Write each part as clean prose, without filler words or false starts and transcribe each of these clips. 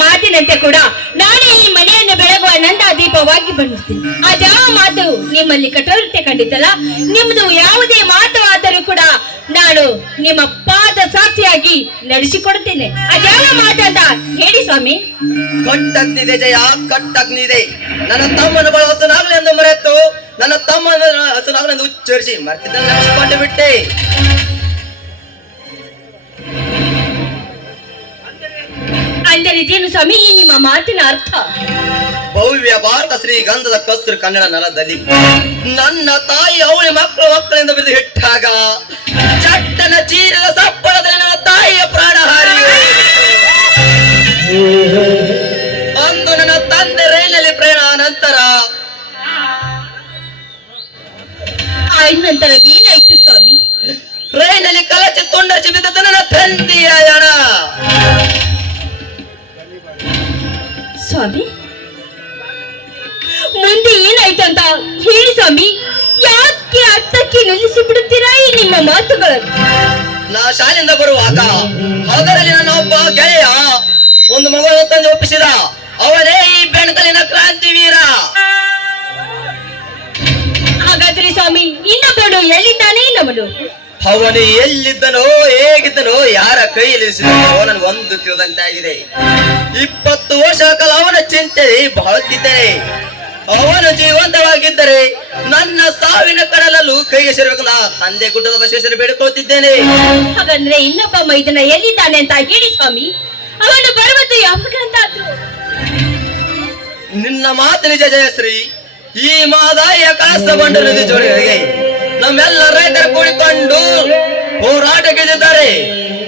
ಮಾತಿನಂತೆ ಕೂಡ ನಾನೇ ಈ ಮನೆಯನ್ನು ಬೆಳಗುವ ನಂದ ದೀಪವಾಗಿ ಬಂದಿರ್ತೀನಿ. ಅದ್ಯಾವ ಮಾತು ನಿಮ್ಮಲ್ಲಿ ಕಠೋರತೆ ಕಂಡಿದ್ದಲ್ಲ, ನಿಮ್ಮದು ಯಾವುದೇ ಮಾತು ಆದರೂ ಕೂಡ ನಾನು ನಿಮ್ಮ ಪಾದ ಸಾಕ್ಷಿಯಾಗಿ ನಡೆಸಿಕೊಡುತ್ತೇನೆ. ಅದ್ಯಾವ ಮಾತಂತ ಹೇಳಿ ಸ್ವಾಮಿ. ಕಟ್ಟಗ್ನಿದೆ ಜಯ, ಕಟ್ಟಗ್ನಿದೆ. ನನ್ನ ತಮ್ಮನ ಬಳ ಹಸನಾಗಲಿ ಎಂದು ಮರೆತು ನನ್ನ ತಮ್ಮನ ಹಸನಾಗಲಿ ಎಂದು ಉಚ್ಚರಿಸಿ ಮರ್ತಿದ್ದ ನೆನೆಸಿಕೊಂಡು ಬಿಟ್ಟೆ. ಅಂದರೆ ಇದೇನು ಸ್ವಾಮಿ ನಿಮ್ಮ ಮಾತಿನ ಅರ್ಥ? ಭವ್ಯ ಭಾರತ ಶ್ರೀಗಂಧದ ಕಸ್ತೂರಿ ಕನ್ನಡ ನೆಲದಲ್ಲಿ ನನ್ನ ತಾಯಿ ಅವಳಿ ಮಕ್ಕಳಿಂದ ಬಿದ್ದು ಹಿಟ್ಟಾಗ ಚಟ್ಟನ ಚೀರದ ಸಪ್ಪಳದಲ್ಲಿ ನನ್ನ ತಾಯಿಯ ಪ್ರಾಣ ಹಾರಿ ಅಂದು ನನ್ನ ತಂದೆ ರೈಲಿನಲ್ಲಿ ಪ್ರಯಾಣ ನಂತರ ಏನಾಯ್ತು ಸ್ವಾಮಿ? ರೈಲಿನಲ್ಲಿ ಕಲಚಿ ತುಂಡರಿಸಿ ಬಿದ್ದದ್ದು ನನ್ನ ತಂದೆಯ ಹಣ. ಸ್ವಾಮಿ ಮುಂದೆ ಏನಾಯ್ತು ಅಂತ ಹೇಳಿ ಸ್ವಾಮಿ. ಯಾಕೆ ಅರ್ಥಕ್ಕೆ ನಿಲ್ಲಿಸಿ ಬಿಡುತ್ತೀರಾ ಈ ನಿಮ್ಮ ಮಾತುಗಳನ್ನು? ನಾ ಶಾಲೆಯಿಂದ ಬರುವಾಗ ಅದರಲ್ಲಿ ನನ್ನ ಒಬ್ಬ ಗೆಳೆಯ ಒಂದು ಮಗಳನ್ನು ತಂದು ಒಪ್ಪಿಸಿದ. ಅವನೇ ಈ ಬೆಣಕಲಿನ ಕ್ರಾಂತಿ ವೀರ. ಹಾಗಾದ್ರೆ ಸ್ವಾಮಿ ಇನ್ನೊಬ್ಬನು ಎಲ್ಲಿದ್ದಾನೆ? ಇನ್ನೊಬ್ಬನು ಅವನು ಎಲ್ಲಿದ್ದನೋ ಹೇಗಿದ್ದನೋ ಯಾರ ಕೈಯಲ್ಲಿ ನನಗೊಂದು ತಿಳಿದಂತಾಗಿದೆ. 20 ವರ್ಷಗಳ ಕಾಲ ಅವನ ಚಿಂತೆ ಬಹಳುತ್ತಿದ್ದೇನೆ. ಅವನು ಜೀವಂತವಾಗಿದ್ದರೆ ನನ್ನ ಸಾವಿನ ಕಡಲಲ್ಲೂ ಕೈಗೆ ಸೇರಬೇಕಂದ ತಂದೆ ಗುಡ್ಡದ ಬಸವೇಶ್ವರ ಬೇಡಿಕೊಳ್ಳುತ್ತಿದ್ದೇನೆ. ಹಾಗಂದ್ರೆ ಇನ್ನೊಬ್ಬ ಮೈದನ ಎಲ್ಲಿದ್ದಾನೆ ಅಂತ ಹೇಳಿ ಸ್ವಾಮಿ. ಅವನು ಬರುವುದು ಯಾವಾಗಂತಾದ್ರು? ನಿನ್ನ ಮಾತು ನಿಜ ಜಯಶ್ರೀ. ಈ ಮಾದಾಯ ಕಾಸ ಬಂಡ ನದಿ ಜೋಡಿಗಳಿಗೆ ನಮ್ಮೆಲ್ಲ ರೈತರು ಕೂಡಿಕೊಂಡು ಹೋರಾಟಕ್ಕಿದ್ದಾರೆ.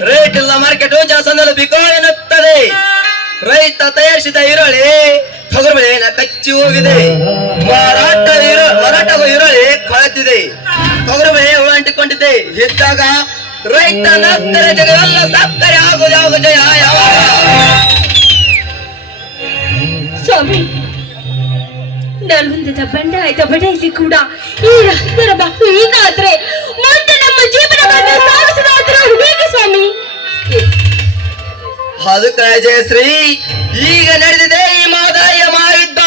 ರೇಟ್ ಇಲ್ಲ ಮಾರ್ಕೆಟ್ ಜಾಸ್ತಿ ಬಿಕೋ ಎನ್ನುತ್ತದೆ. ರೈತ ತಯಾರಿಸಿದ ಈರುಳ್ಳಿ ತೊಗರಿಬೇಳೆನ ಕಚ್ಚಿ ಹೋಗಿದೆ. ಮಾರಾಟಗೂ ಈರುಳ್ಳಿ ಕೊಳೆತಿದೆ. ತೊಗರಿಬೇಳೆ ಉಳಂಟಿಕೊಂಡಿದೆ. ಇದ್ದಾಗ ರೈತ ನಕ್ಕರೆ ಜಗವೆಲ್ಲ ಸಕ್ಕರೆ ಆಗುದು ಯಾವ ಜಯ ಯಾವಾಗ? ಸ್ವಾಮಿ ನಲ್ವೊಂದದ ಬಂಡಾಯದ ಬಡೆಯಲ್ಲಿ ಕೂಡ ಈ ರೈತರ ಬಾಕು ಹೀಗಾದ್ರೆ ಮುಂದೆ ನಮ್ಮ ಜೀವನವನ್ನು ಸಾಗಿಸೋದಾದ್ರೂ ಹೇಗೆ ಸ್ವಾಮಿ? ಅದಕ್ಕೆ ಜಯಶ್ರೀ ಈಗ ನಡೆದಿದೆ ಈ ಮಾದಾಯ ಮಹಾಯುದ್ಧ.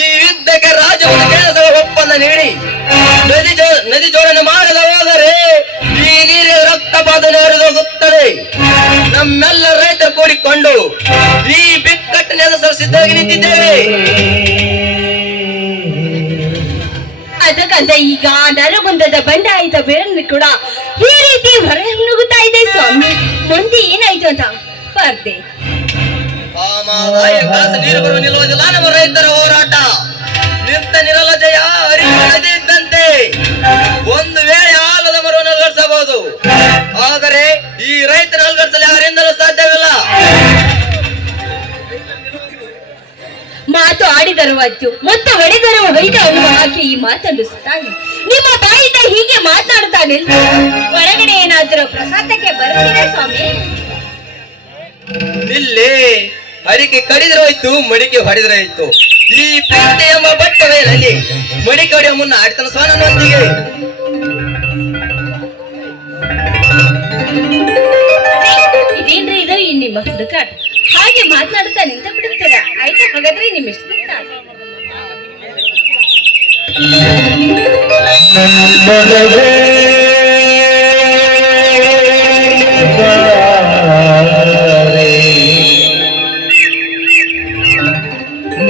ಈ ಯುದ್ಧಕ್ಕೆ ರಾಜ್ಯವನ್ನು ಕೇಂದ್ರ ಒಪ್ಪಂದ ನೀಡಿ ನದಿ ಜೋಡಣೆ ಮಾಡದ ಹೋದರೆ ಈ ನೀರಿನ ರಕ್ತಪಾತನೆ ಹರಿದೋಗುತ್ತದೆ. ನಮ್ಮೆಲ್ಲ ರೈತರು ಕೂಡಿಕೊಂಡು ಈ ಬಿಕ್ಕಟ್ಟನ್ನು ಎದುರಿಸಲು ಸಿದ್ಧವಾಗಿ ನಿಂತಿದ್ದೇವೆ. ಅದಕ್ಕಂತ ಈಗ ನರಗುಂದದ ಬಂಡಾಯದ ಬೇರನ್ನು ಕೂಡ ಈ ರೀತಿ ಹೊರ ನುಗ್ಗುತ್ತಾ ಇದೆ ಸ್ವಾಮಿ. ಮುಂದೆ ಏನಾಯ್ತು ಅಂತ ಬರ್ದೆ. ನೀರು ಬರುವ ನಿಲ್ಲುವುದಿಲ್ಲ ನಮ್ಮ ರೈತರ ಹೋರಾಟ. ನಿಂತ ನಿರಲ ಜಯ ಹರಿದಂತೆ ಒಂದು ವೇಳೆ ಆಲದ ಮರವನ್ನು ಅಲುಗಡಿಸಬಹುದು. ಆದರೆ ಈ ರೈತರ ಅಲುಗಡಿಸಲು ಯಾರಿಂದಲೂ ಸಾಧ್ಯವಿಲ್ಲ. ಮಾತು ಆಡಿದರು ಅಚ್ಚು ಮತ್ತು ಹೊಡೆದರು ಹೊಯ್ದ ಅನ್ನುವ ಹಾಗೆ ಈ ಮಾತನ್ನಿಸುತ್ತಾನೆ. ನಿಮ್ಮ ಬಾಯಿಂದ ಹೀಗೆ ಮಾತನಾಡುತ್ತಾನೆ. ಹೊರಗಡೆ ಏನಾದರೂ ಪ್ರಸಾದಕ್ಕೆ ಬರುತ್ತೀರಾ ಸ್ವಾಮಿ? ಇಲ್ಲಿ ಅಡಿಕೆ ಕಡಿದ್ರೆ ಹೋಯ್ತು, ಮಡಿಕೆ ಹೊಡೆದ್ರೆ ಹೋಯ್ತು. ಈ ಪ್ರೀತಿ ಎಂಬ ಬಟ್ಟೆ ವೇಲಲ್ಲಿ ಮಡಿಕೆ ಹೊಡೆಯುವ ಮುನ್ನ ಆಡ್ತಾನ ಸ್ವಾನೊಂದಿಗೆ. ಇದೇನ್ರಿ ಇದು ಈ ನಿಮ್ಮ ಹುಡುಕಾಟ? ಹಾಗೆ ಮಾತನಾಡುತ್ತಾ ನಿಂತ ಬಿಡುತ್ತೀರ? ಆಯ್ತಾ? ಹಾಗಾದ್ರೆ ನಿಮ್ಮ ಇಷ್ಟ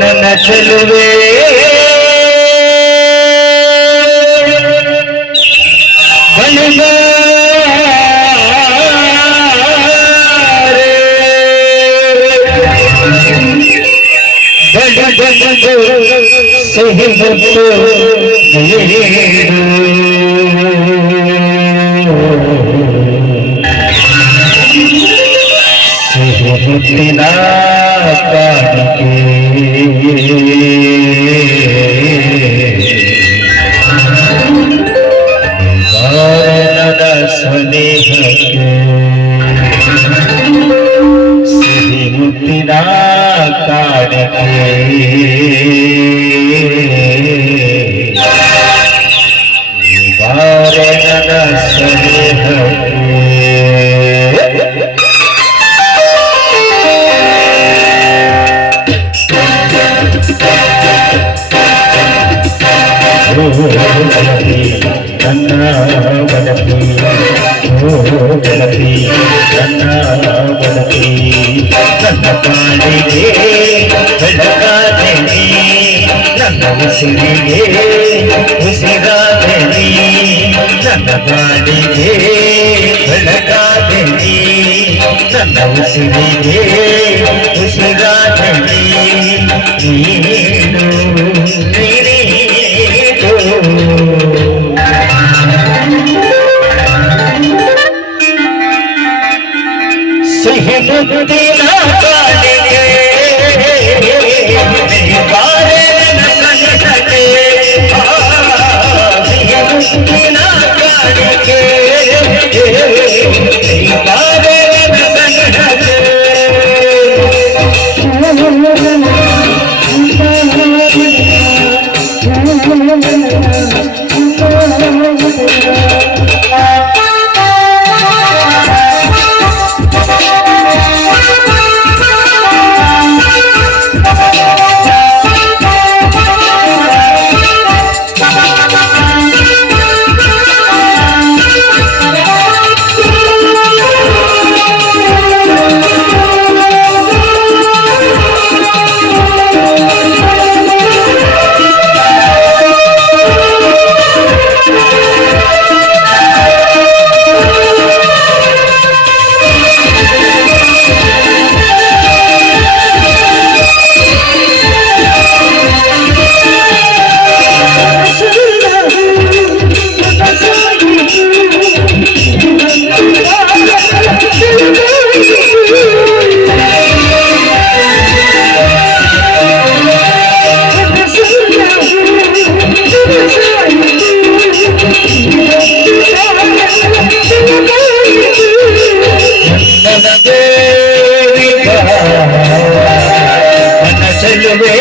ನನ್ನ ಚೆಲುವೆ ಮುತ್ತಿನ ಕಾಣಿಕೆ ನನ್ನ ಸ್ವದೇಹಕ್ಕೆ ಸಿಹಿ ಮುತ್ತಿನ ಕಾಣಿಕೆ ನನ್ನ ಸ್ವದೇಹಕ್ಕೆ ನನ್ನ ಒಡತಿ ಓ ಗೆಳತಿ ನನ್ನ ಒಡತಿ ನನ್ನ ಪಾಡಿಗೆ ಬೆಳಗಾದೆ ನೀ ನನ್ನ ಉಸಿರಿಗೆ ಉಸಿರಾದೆ ನೀ ನನ್ನ ಪಾಡಿಗೆ ಬೆಳಗಾದೆ ನೀ ನನ್ನ ಉಸಿರಿಗೆ ಉಸಿರಾದೆ ನೀ ನೀನು ನೀನು ಸಿಹಿ ಮುತ್ತಿನ ಕಾಲಿಗೆ ಬಾರೆ ನನ್ನ ಕನಸಗೆ ಸಿಹಿ ಮುತ್ತಿನ ಕಾಲಿಗೆ ಬಾರೆ ನನ್ನ ಕನಸಗೆ ಚೆಲುವೆ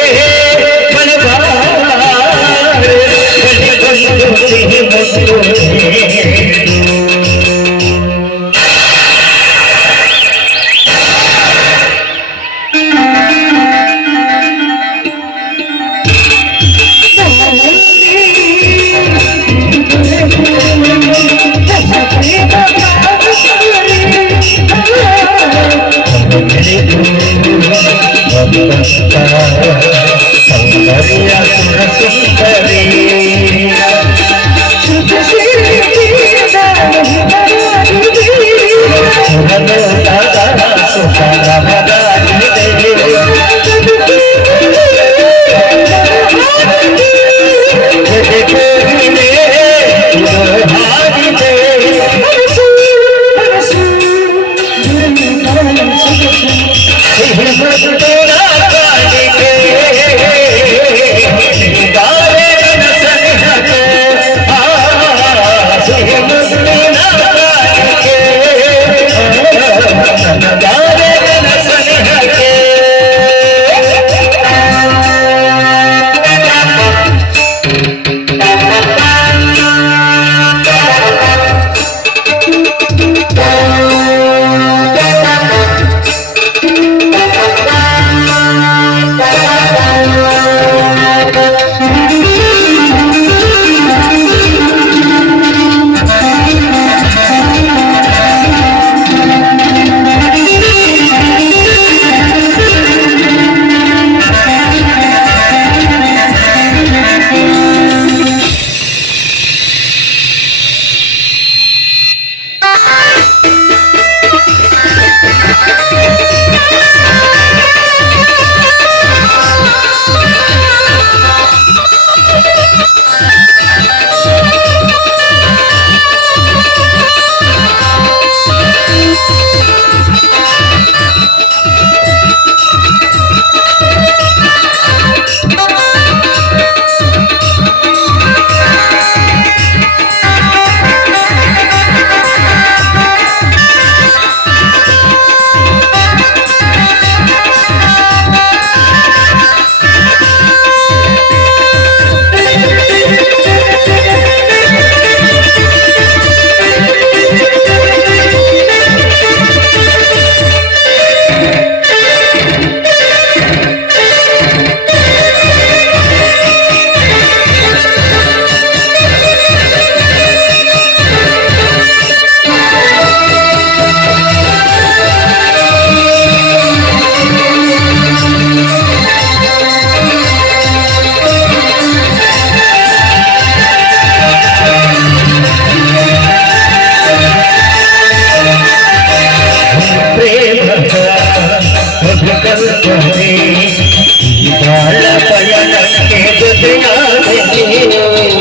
ಸಿಹಿ ಮುತ್ತು ಸೌಂದರ್ಯ ಸುರಸುಂದರಿ ಹಾಡಿದೆ